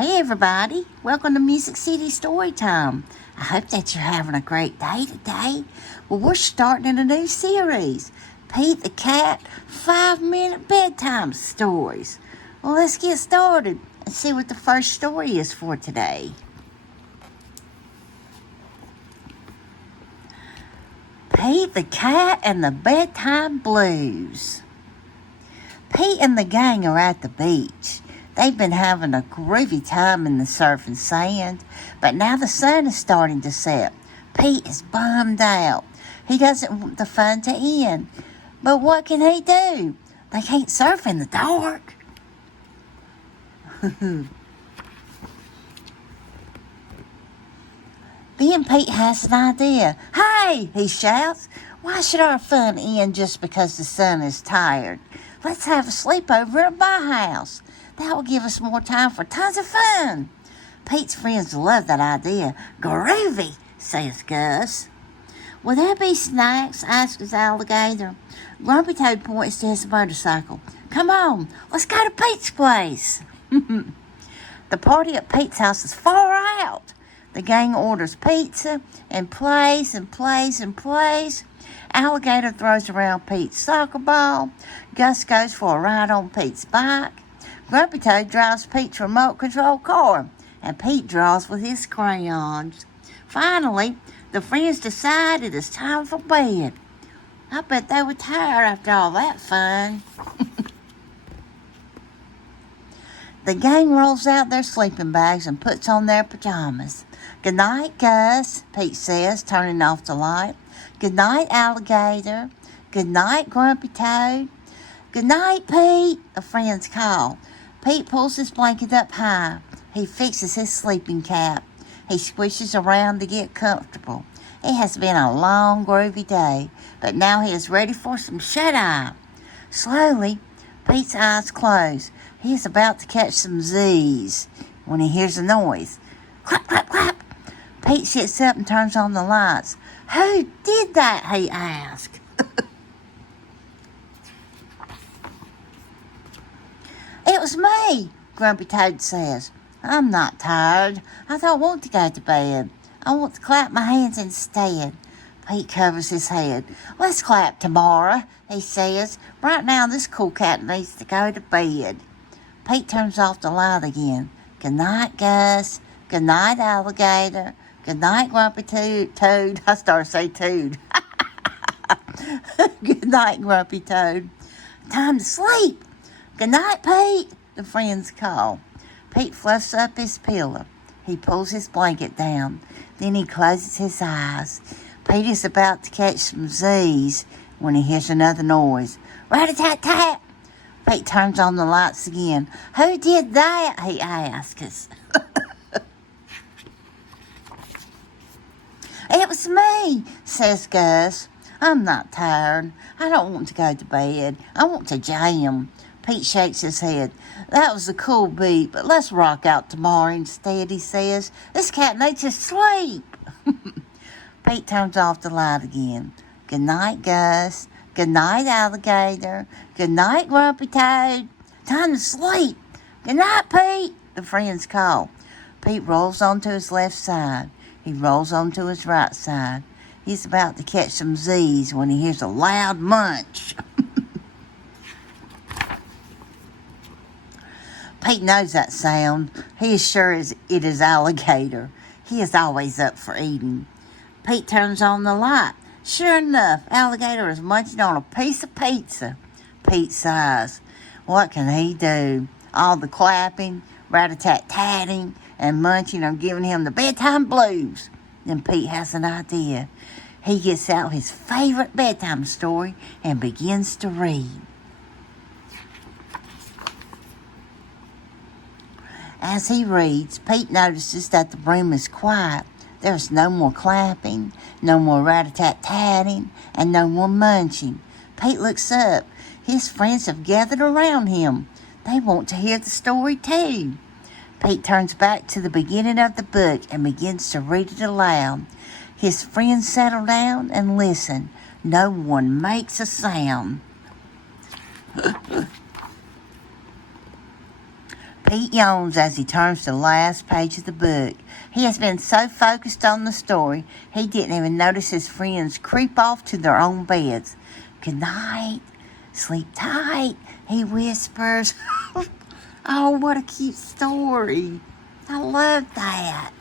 Hey everybody, welcome to Music City Storytime. I hope that you're having a great day today. Well, we're starting a new series, Pete the Cat 5-Minute Bedtime Stories. Well, let's get started and see what the first story is for today. Pete the Cat and the Bedtime Blues. Pete and the gang are at the beach. They've been having a groovy time in the surf and sand, but now the sun is starting to set. Pete is bummed out. He doesn't want the fun to end. But what can he do? They can't surf in the dark. Then Pete has an idea. Hey, he shouts, why should our fun end just because the sun is tired? Let's have a sleepover at my house. That will give us more time for tons of fun. Pete's friends love that idea. Groovy, says Gus. Will there be snacks? Asks Alligator. Grumpy Toad points to his motorcycle. Come on, let's go to Pete's place. The party at Pete's house is far out. The gang orders pizza and plays and plays and plays. Alligator throws around Pete's soccer ball. Gus goes for a ride on Pete's bike. Grumpy Toad drives Pete's remote control car, and Pete draws with his crayons. Finally, the friends decide it is time for bed. I bet they were tired after all that fun. The gang rolls out their sleeping bags and puts on their pajamas. Good night, Gus, Pete says, turning off the light. Good night, Alligator. Good night, Grumpy Toad. Good night, Pete, the friends call. Pete pulls his blanket up high. He fixes his sleeping cap. He squishes around to get comfortable. It has been a long, groovy day, but now he is ready for some shut-eye. Slowly, Pete's eyes close. He is about to catch some Z's when he hears a noise. Clap, clap, clap. Pete sits up and turns on the lights. Who did that? He asks. It was me, Grumpy Toad says. I'm not tired. I don't want to go to bed. I want to clap my hands instead. Pete covers his head. Let's clap tomorrow, he says. Right now this cool cat needs to go to bed. Pete turns off the light again. Good night, Gus. Good night, Alligator. Good night, Grumpy Toad. I started to say Toad. Good night, Grumpy Toad. Time to sleep. Good night, Pete, the friends call. Pete fluffs up his pillow. He pulls his blanket down. Then he closes his eyes. Pete is about to catch some Z's when he hears another noise. Rat-a-tat-tat! Pete turns on the lights again. Who did that? He asks. It was me, says Gus. I'm not tired. I don't want to go to bed. I want to jam. Pete shakes his head. That was a cool beat, but let's rock out tomorrow instead, he says. This cat needs to sleep. Pete turns off the light again. Good night, Gus. Good night, Alligator. Good night, Grumpy Toad. Time to sleep. Good night, Pete, the friends call. Pete rolls onto his left side. He rolls onto his right side. He's about to catch some Z's when he hears a loud munch. Pete knows that sound. He is sure it is Alligator. He is always up for eating. Pete turns on the light. Sure enough, Alligator is munching on a piece of pizza. Pete sighs. What can he do? All the clapping, rat-a-tat-tatting, and munching are giving him the bedtime blues. Then Pete has an idea. He gets out his favorite bedtime story and begins to read. As he reads, Pete notices that the room is quiet. There's no more clapping, no more rat-a-tat-tatting, and no more munching. Pete looks up. His friends have gathered around him. They want to hear the story too. Pete turns back to the beginning of the book and begins to read it aloud. His friends settle down and listen. No one makes a sound. Pete yawns as he turns to the last page of the book. He has been so focused on the story, he didn't even notice his friends creep off to their own beds. Good night. Sleep tight, he whispers. Oh, what a cute story. I love that.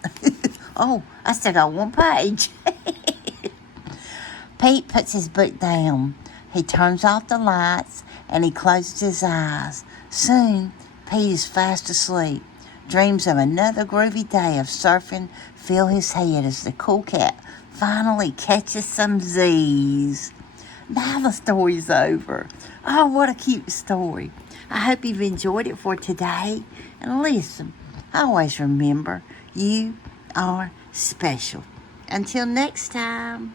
Oh, I still got one page. Pete puts his book down. He turns off the lights and he closes his eyes. Soon, Pete is fast asleep. Dreams of another groovy day of surfing fill his head as the cool cat finally catches some Z's. Now the story's over. Oh, what a cute story. I hope you've enjoyed it for today. And listen, always remember, you are special. Until next time.